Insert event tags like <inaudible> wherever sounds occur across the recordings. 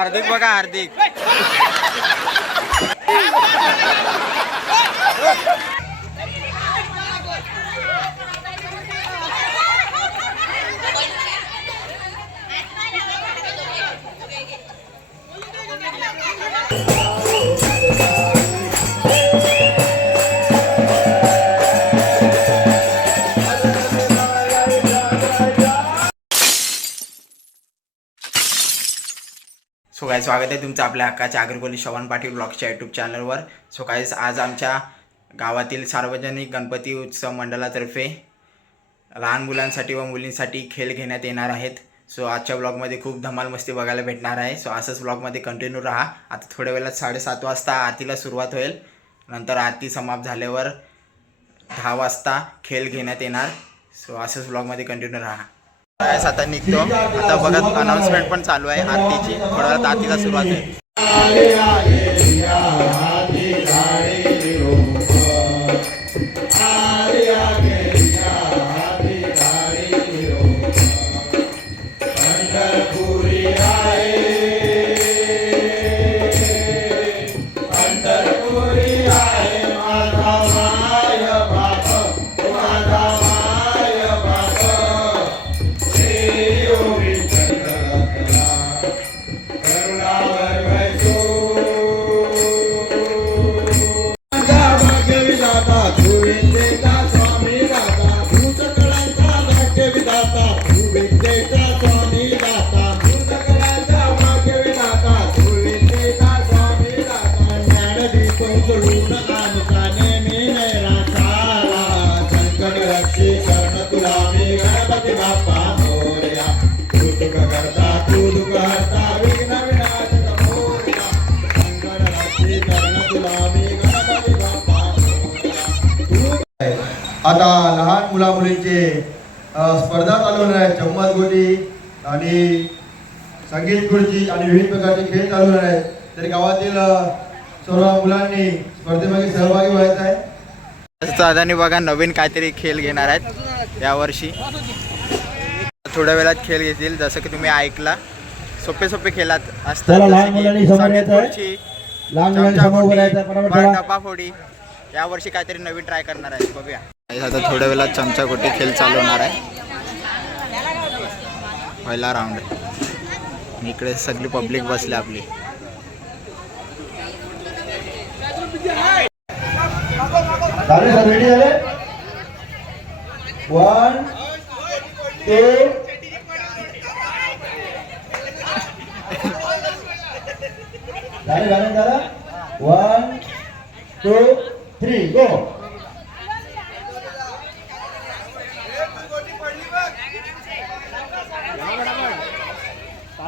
हार्दिक बघा हार्दिक काय स्वागत आहे तुमचं आपल्या हक्काच्या आग्रकोली श्रवण पाटील ब्लॉगच्या यूट्यूब चॅनलवर सो काय आज आमच्या गावातील सार्वजनिक गणपती उत्सव मंडळातर्फे लहान मुलांसाठी व मुलींसाठी खेळ घेण्यात येणार आहेत. सो आजच्या ब्लॉगमध्ये खूप धमाल मस्ती बघायला भेटणार आहे. सो असंच ब्लॉगमध्ये कंटिन्यू राहा. आता थोड्या वेळात साडेसात वाजता आरतीला सुरुवात होईल. नंतर आरती समाप्त झाल्यावर दहा वाजता खेळ घेण्यात येणार. सो असंच ब्लॉगमध्ये कंटिन्यू राहा. आता निघतो. आता बघत अनाउन्समेंट पण चालू आहे आरतीची. थोड्या वेळात आरतीला सुरुवात आहे आता लहान मुला मुलींचे स्पर्धा चालू होणार आहे चम्मच गोटी आणि संगीत खुर्ची आणि विविध प्रकारचे खेळ चालू होणार आहेत. तरी गावातील सर्व मुलांनी स्पर्धेमध्ये सहभागी व्हायचं आहे. दादानी बघा नवीन काहीतरी खेळ घेणार आहेत यावर्षी थोड्या वेळात खेळ घेतील जसं की तुम्ही ऐकला. सोपे सोपे खेळात असतात. डपाफोडी यावर्षी काहीतरी नवीन ट्राय करणार आहेत बघूया. आता थोड्या वेळात चमचा कोटी खेळ चालू होणार आहे. पहिला राऊंड इकडे सगळी पब्लिक बसली आपली. झाले? Sir one two three go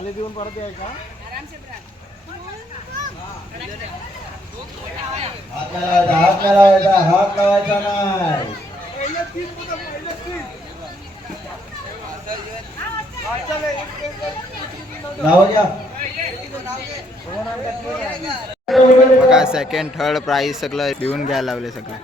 one two three go हात लावायचा हात नाही लावायचा हात लावायचा नाही नाव घ्या बघा सेकंड थर्ड प्राईज सगळं देऊन घ्यायला लावले सगळं.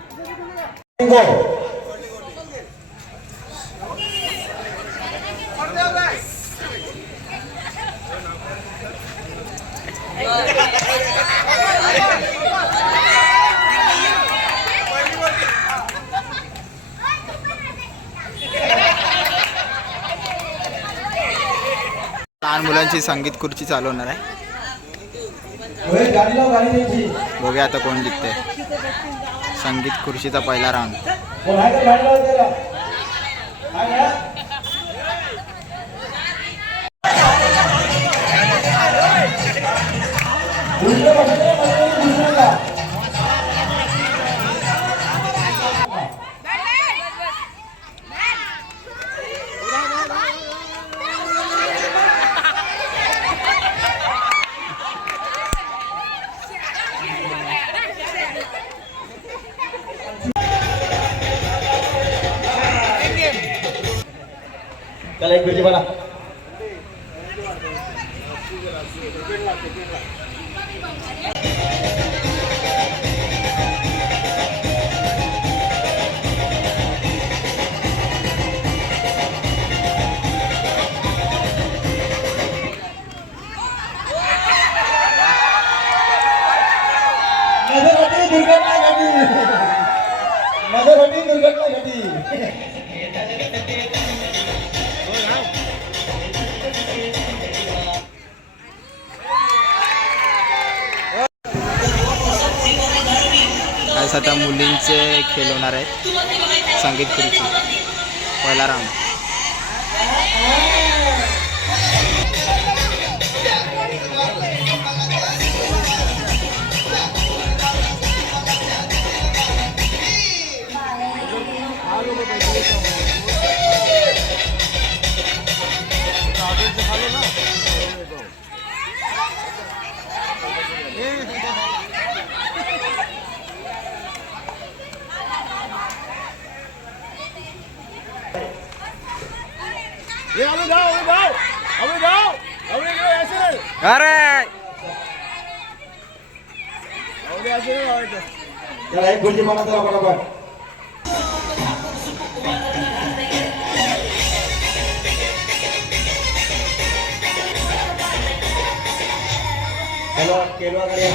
मुलांची संगीत खुर्ची चालू होणार आहे बघूया आता कोण जिंकते संगीत खुर्चीचा पहिला राऊंड. आज आता मुलींचे खेळ होणार आहेत. संगीत खुर्ची पहिला राऊंड. अरे! त्याला एक खुर्ची मला चला पटापट चलो केलवा कडे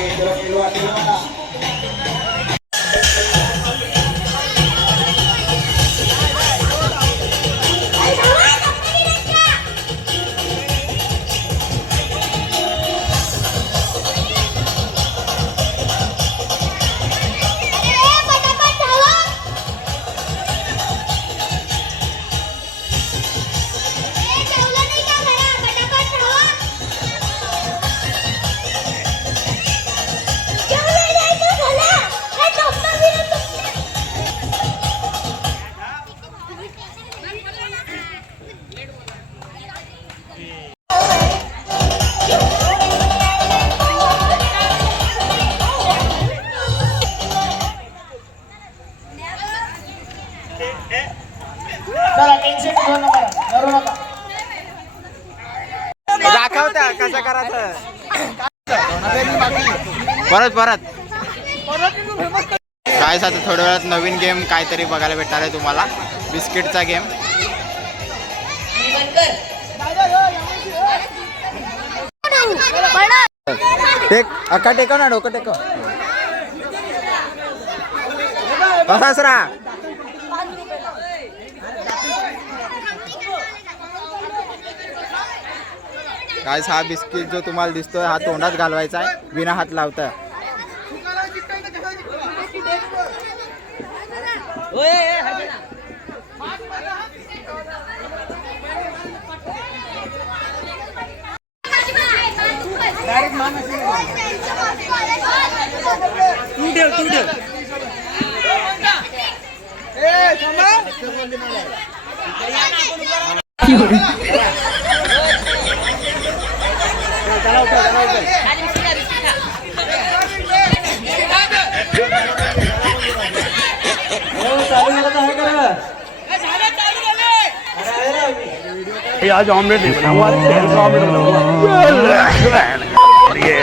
चलो केलवा केलवा दाखवता कसं करायचं? परत परत. काय साधं थोड्या वेळात नवीन गेम काहीतरी बघायला भेटणार आहे तुम्हाला. बिस्किटचा गेम टेक अक्का टेकव ना डोकं टेकव. तसाच राहा काय हा बिस्किट जो तुम्हाला दिसतोय हा तोंडात घालवायचा आहे. बिना हात लावता. तू ठेव आज ऑमलेट नहीं बना हुआ ऑमलेट बना हुआ और ये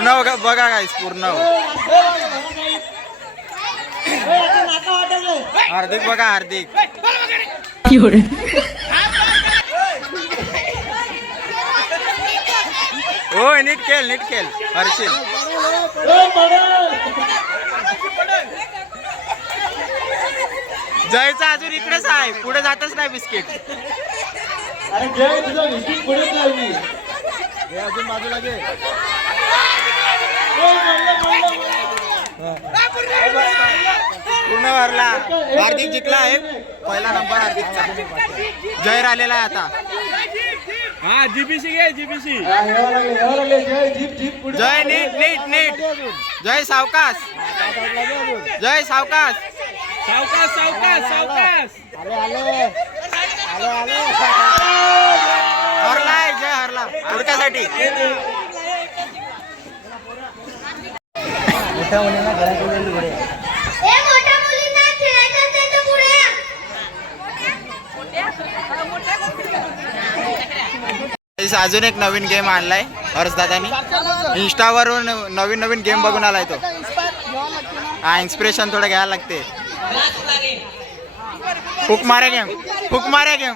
पूर्ण हो बघा बघा गाईस पूर्ण हो. हार्दिक बघा हार्दिक. हो नीट केल नीट केल हर्षिल. जयचा अजून इकडेच आहे. पुढे जातच नाही बिस्किट. अरे जय तुझा बिस्किट पुढेच लावली अजून बाजूला घे. पूर्ण भरला हार्दिक जिंकला आहे. पहिला नंबर हार्दिकचा. जय आलेला आहे आता. हाँ जीपीसी जीपीसी. हा, लागले यावं लागले जय जीप जीप पुढे जय नीट नीट नीट. जय सावकाश. जय सावकाश. सावकाश सावकाश सावकाश. हरलाय जय हरला. हुडकासाठी मोठ्या मुलींना खेळायचं असेल तर पुढे या. इस अजून एक नवीन गेम आणलाय हर्षदादानी. इंस्टावरून नवीन नवीन गेम बघून आलाय तो. हा इन्स्पिरेशन थोडं घ्यायला लागते. हुक मारे गेम हुक मारे गेम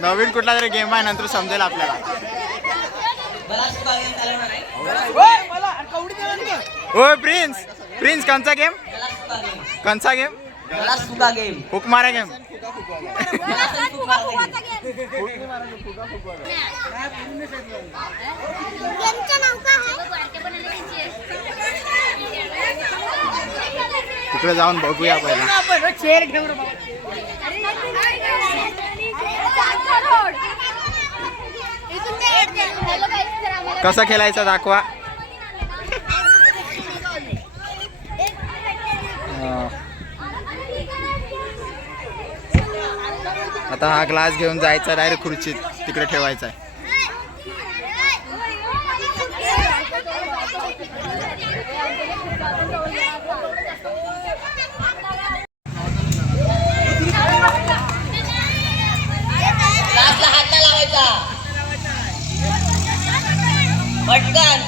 नवीन कुठला तरी गेम आहे नंतर समजेल आपल्याला. ओ प्रिन्स प्रिन्स कोणचा गेम कोणचा गेम हुक मारे गेम तिकडे जाऊन बघूया पहिला कसं खेळायचं दाखवा. आता हा ग्लास घेऊन जायचा डायरेक्ट खुर्चीत तिकडे ठेवायचा आहे. पटकन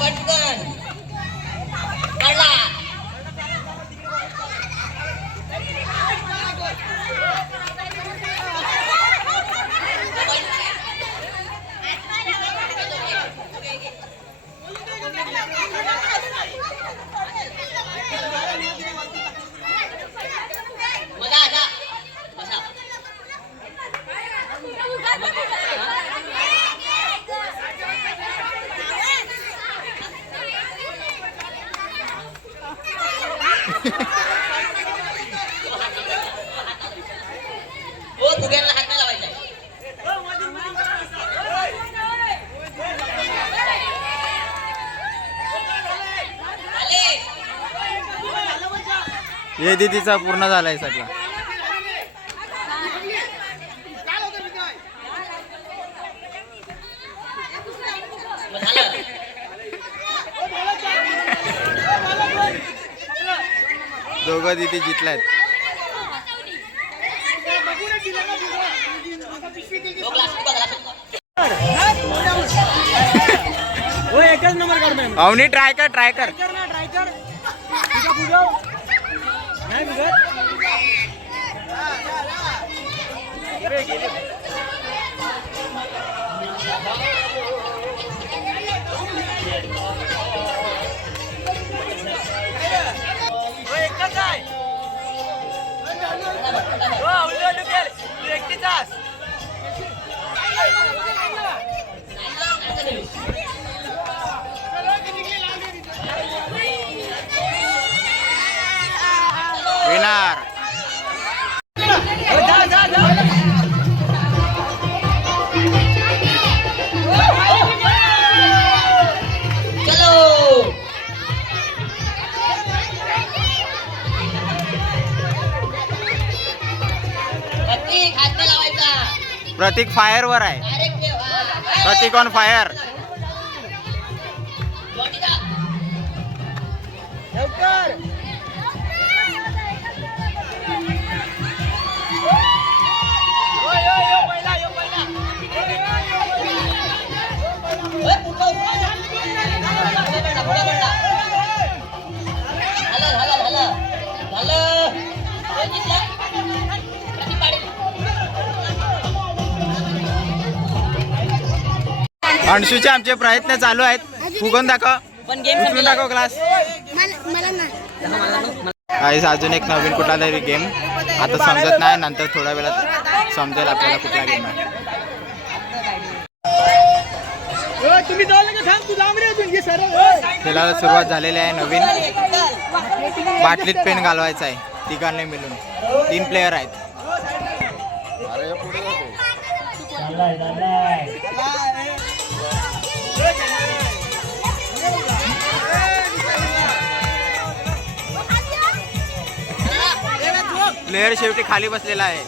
ये दिदीचा पूर्ण झालाय सगळा मग झालं दोघं दीदी जितलायत. हो अवनी ट्राय कर ट्राय कर. प्रतीक फायर वर आहे. प्रतीक ऑन फायर अंशूचे आमचे प्रयत्न चालू आहेत. फुगून दाखव. उचलून दाखव क्लास मला ना. काहीच अजून एक नवीन कुठला तरी गेम आता समजत नाही नंतर थोड्या वेळात समजेल आपल्याला कुठला गेम आहे. खेळाला सुरुवात झालेली आहे नवीन. बाटलीत पेन घालवायचा आहे. तिघांनी मिळून. तीन प्लेयर आहेत. प्लेयर शेवटी खाली बसलेला आहे.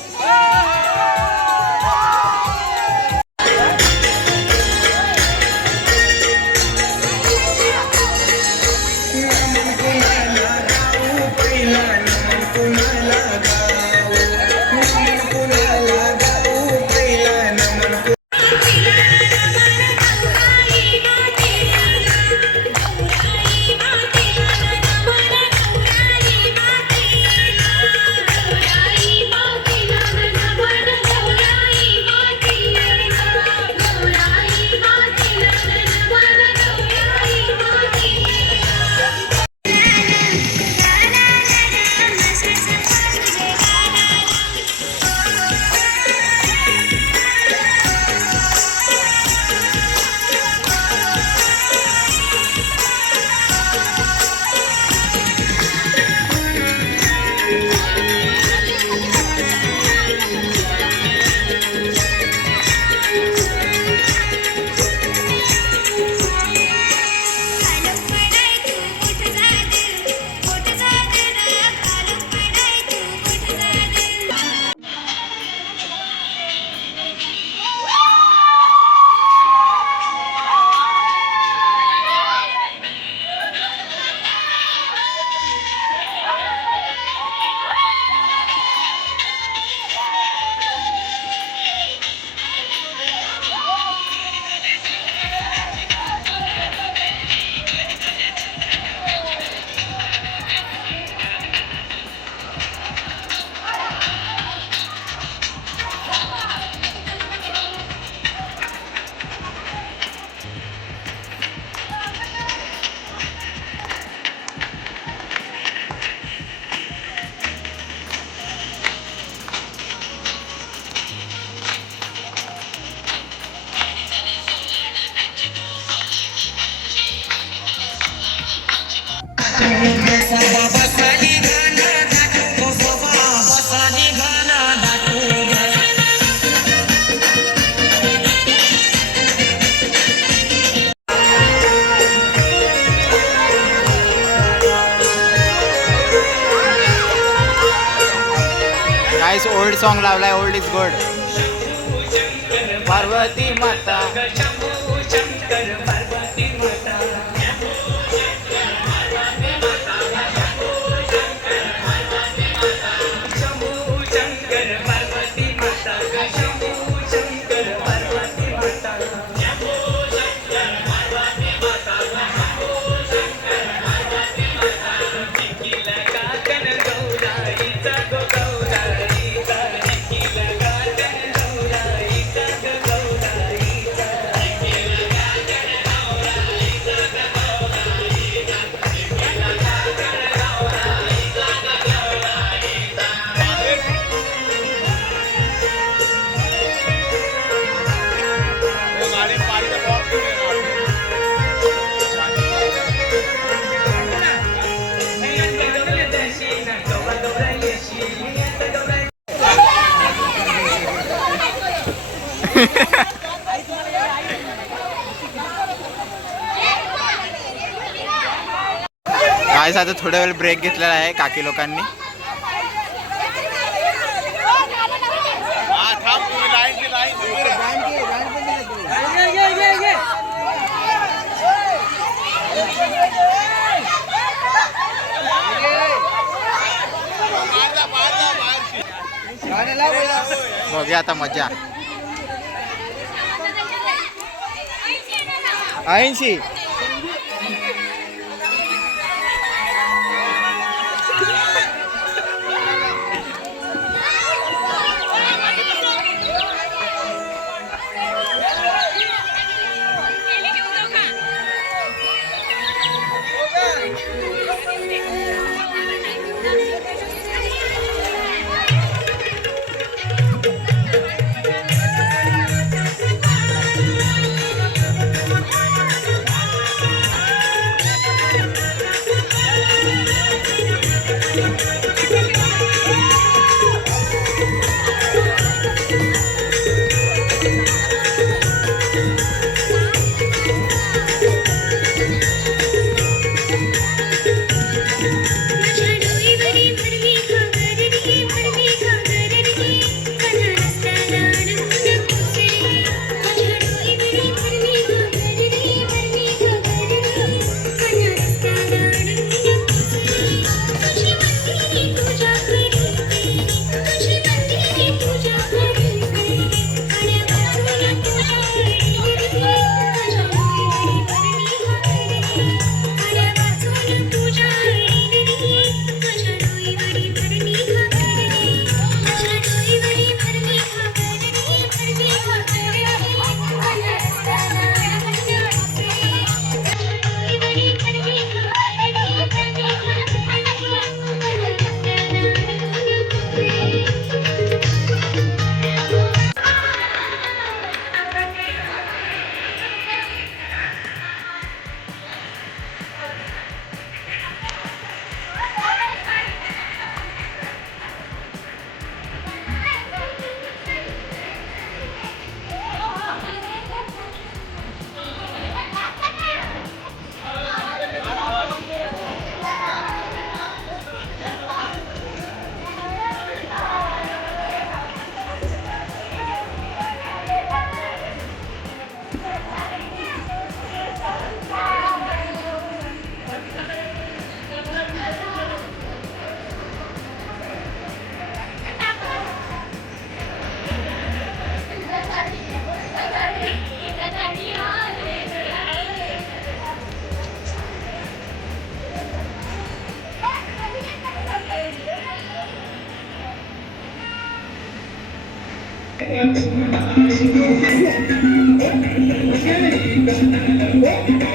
करता गायस आता थोड्या वेळ ब्रेक घेतलेला आहे काकी लोकांनी. बघूया आता मजा. ऐंशी.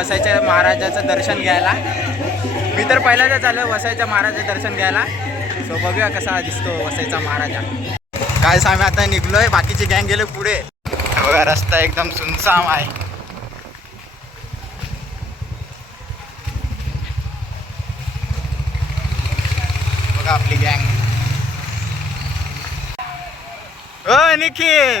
वसायच्या महाराजाचं दर्शन घ्यायला. मी तर पहिल्यांदा आलो वसायच्या महाराजाचं दर्शन घ्यायला. सो बघूया कसा दिसतो वसायचा महाराजा. काय आम्ही आता निघलोय. बाकीचे गँग गेले पुढे. बघा रस्ता एकदम सुनसाम आहे. बघा आपली गँग ओ Nikhil!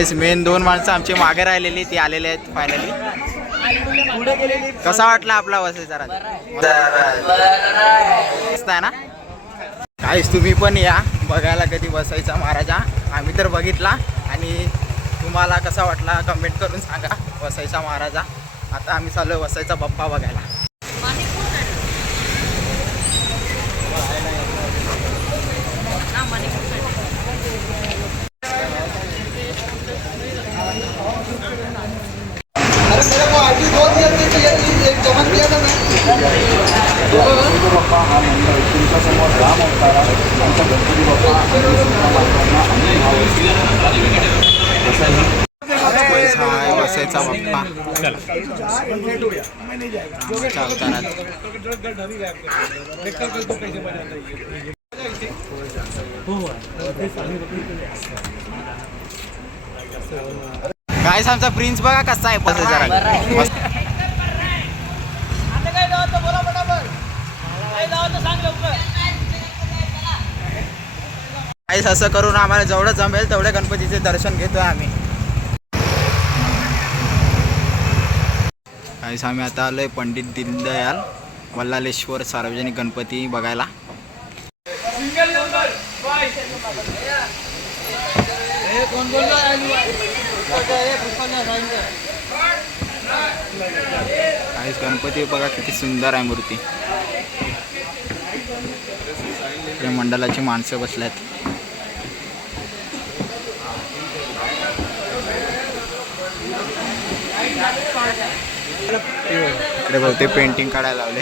guys main दोन माणसं आमची मागे राहिलेली ती आलेली आहेत फायनली कसा वाटला आपला वसई जरा? मस्त आहे ना? काहीच तुम्ही पण या. बघायला कधी बसायचा महाराजा. आम्ही तर बघितला. आणि तुम्हाला कसा वाटला कमेंट करून सांगा. वसायचा महाराजा. आता आम्ही चाललोय वसायचा बाप्पा बघायला पैसा आहे वसायचा बाप्पा आमच्या अवतारात आमचा प्रिन्स बघा कसा आहे. बस जरा काहीच असं करून आम्हाला जेवढं जमेल तेवढे गणपतीचे दर्शन घेतोय आम्ही. काहीच आम्ही आता आलोय पंडित दीनदयाल वल्लालेश्वर सार्वजनिक गणपती बघायला. काहीच गणपती बघा किती सुंदर आहे मूर्ती. इकडे मंडळाची माणसं बसल्यात. इकडे बहुतेक पेंटिंग काढायला लावले.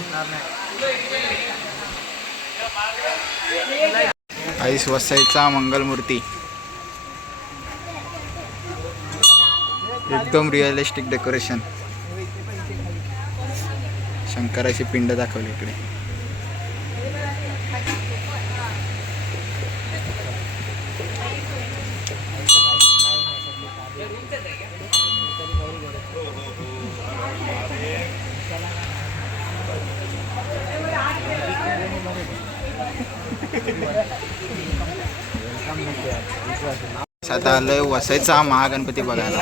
आईस वसाईचा मंगलमूर्ती. एकदम रिअलिस्टिक डेकोरेशन शंकराची पिंड दाखवली इकडे. आता आलोय वसईचा महागणपती बघायला.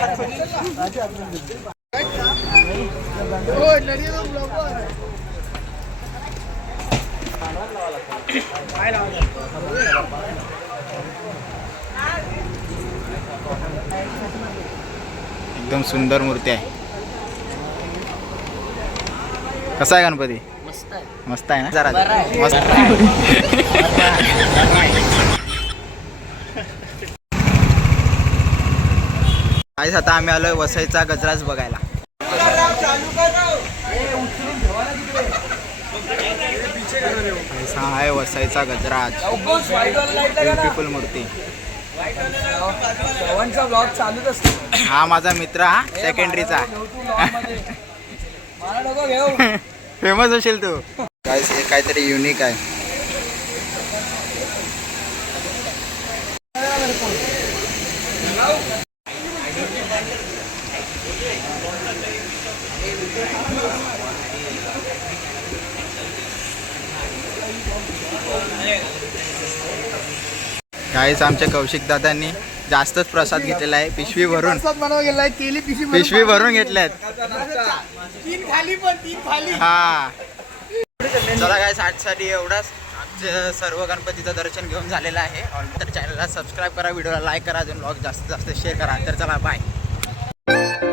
एकदम सुंदर मूर्ती आहे. कसा आहे गणपती? मस्त आहे. मस्त आहे ना? जरा. मस्त काहीच आता आम्ही आलोय वसईचा गजराज बघायला. हा आहे वसईचा गजराज. ब्युटिफुल मूर्ती. हा माझा मित्र हा सेकंडरीचा फेमस <laughs> असेल तू. काय काहीतरी युनिक आहे. काहीच आमच्या कौशिक दादांनी जास्तच प्रसाद घेतलेला आहे. पिशवी भरून. पिशवी भरून घेतल्यात. तीन खाली पण तीन खाली. हा. चला काय साठी एवढाच. आमचं सर्व गणपतीचं दर्शन घेऊन झालेलं आहे. तर चॅनलला सबस्क्राईब करा व्हिडिओला लाईक करा अजून ब्लॉग जास्तीत जास्त शेअर करा. तर चला बाय